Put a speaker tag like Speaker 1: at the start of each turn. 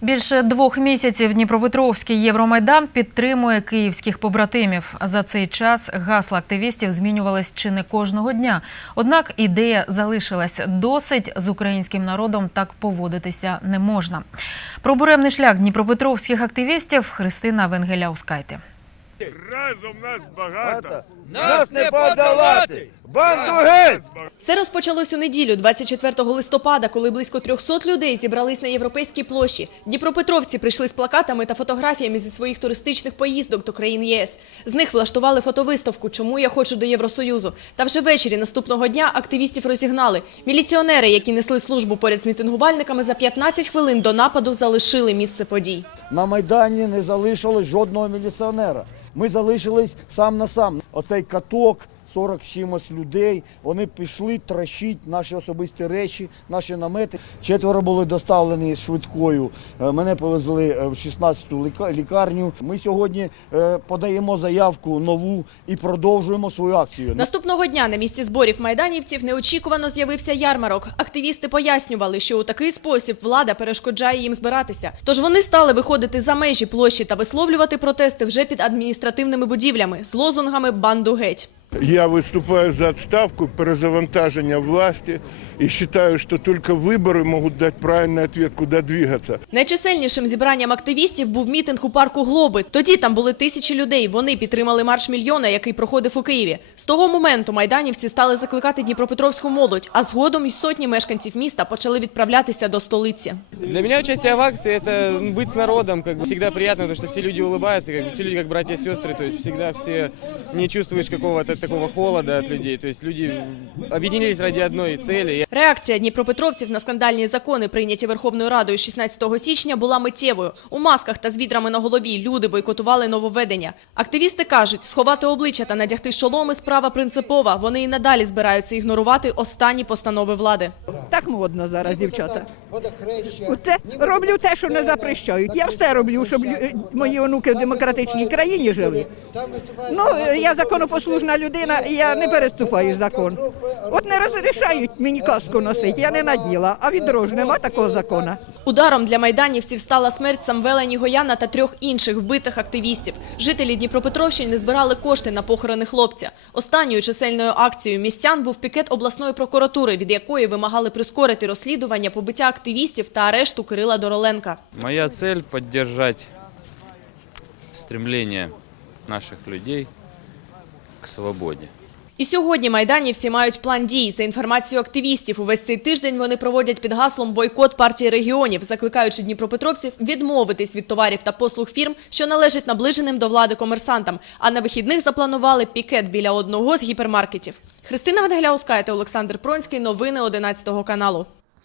Speaker 1: Більше двох місяців Дніпропетровський Євромайдан підтримує київських побратимів. За цей час гасла активістів змінювались чи не кожного дня. Однак ідея залишилась досить з українським народом так поводитися не можна. Про буремний шлях дніпропетровських активістів Христина Венгеляускайте.
Speaker 2: Разом нас багато.
Speaker 3: Нас не подолати! Банду геть!
Speaker 4: Все розпочалось у неділю, 24 листопада, коли близько 300 людей зібрались на європейській площі. Дніпропетровці прийшли з плакатами та фотографіями зі своїх туристичних поїздок до країн ЄС. З них влаштували фотовиставку Чому я хочу до Євросоюзу. Та вже ввечері наступного дня активістів розігнали. Міліціонери, які несли службу поряд з мітингувальниками, за 15 хвилин до нападу залишили місце подій.
Speaker 3: На Майдані не залишилось жодного міліціонера. Ми залишились сам на сам. Оцей каток, 40 з чимось людей, вони пішли трощити наші особисті речі, наші намети. Четверо були доставлені швидкою. Е, Мене повезли е, в 16-ту лікарню. Ми сьогодні е, подаємо заявку нову і продовжуємо свою акцію.
Speaker 4: Наступного дня на місці зборів майданівців неочікувано з'явився ярмарок. Активісти пояснювали, що у такий спосіб влада перешкоджає їм збиратися. Тож вони стали виходити за межі площі та висловлювати протести вже під адміністративними будівлями з лозунгами «Банду геть».
Speaker 2: Я виступаю за відставку, перезавантаження власти и считаю, что только выборы могут дать правильный ответ, куда двигаться.
Speaker 4: Найчисельнішим зібранням активістів був мітинг у парку Глоби. Тоді там були тисячі людей. Вони підтримали марш мільйона, який проходив у Києві. З того моменту майданівці стали закликати Дніпропетровську молодь, а згодом й сотні мешканців міста почали відправлятися до столиці.
Speaker 5: Для меня участие в акции – это быть с народом. Как бы всегда приятно, потому что все люди улыбаются, как бы все люди как братья и сестры. То есть всегда все не чувствуешь какого-то такого холода от людей. То есть люди объединились ради одной цели.
Speaker 4: Реакція дніпропетровців на скандальні закони, прийняті Верховною Радою 16 січня, була миттєвою. У масках та з відрами на голові люди бойкотували нововведення. Активісти кажуть, сховати обличчя та надягти шоломи – справа принципова. Вони і надалі збираються ігнорувати останні постанови влади.
Speaker 6: Так модно зараз, дівчата. Оце роблю те, що не запрещають. Я все роблю, щоб мої онуки в демократичній країні жили. Ну, я законопослужна людина, я не переступаю закон. От не розрішають мені каску носити, я не наділа, а відрож нема такого закону.
Speaker 4: Ударом для майданівців стала смерть Самвела Нігояна та трьох інших вбитих активістів. Жителі Дніпропетровщини збирали кошти на похорони хлопця. Останньою чисельною акцією містян був пікет обласної прокуратури, від якої вимагали прискорити розслідування побиття активістів та арешту Кирила Дороленка.
Speaker 7: Моя цель – поддержать стремление наших людей к свободе.
Speaker 4: І сьогодні майданівці мають план дій. За інформацією активістів, увесь цей тиждень вони проводять під гаслом бойкот партії регіонів, закликаючи дніпропетровців відмовитись від товарів та послуг фірм, що належать наближеним до влади комерсантам. А на вихідних запланували пікет біля одного з гіпермаркетів. Христина Венгеляускайте, Олександр Пронський. Новини 11 каналу.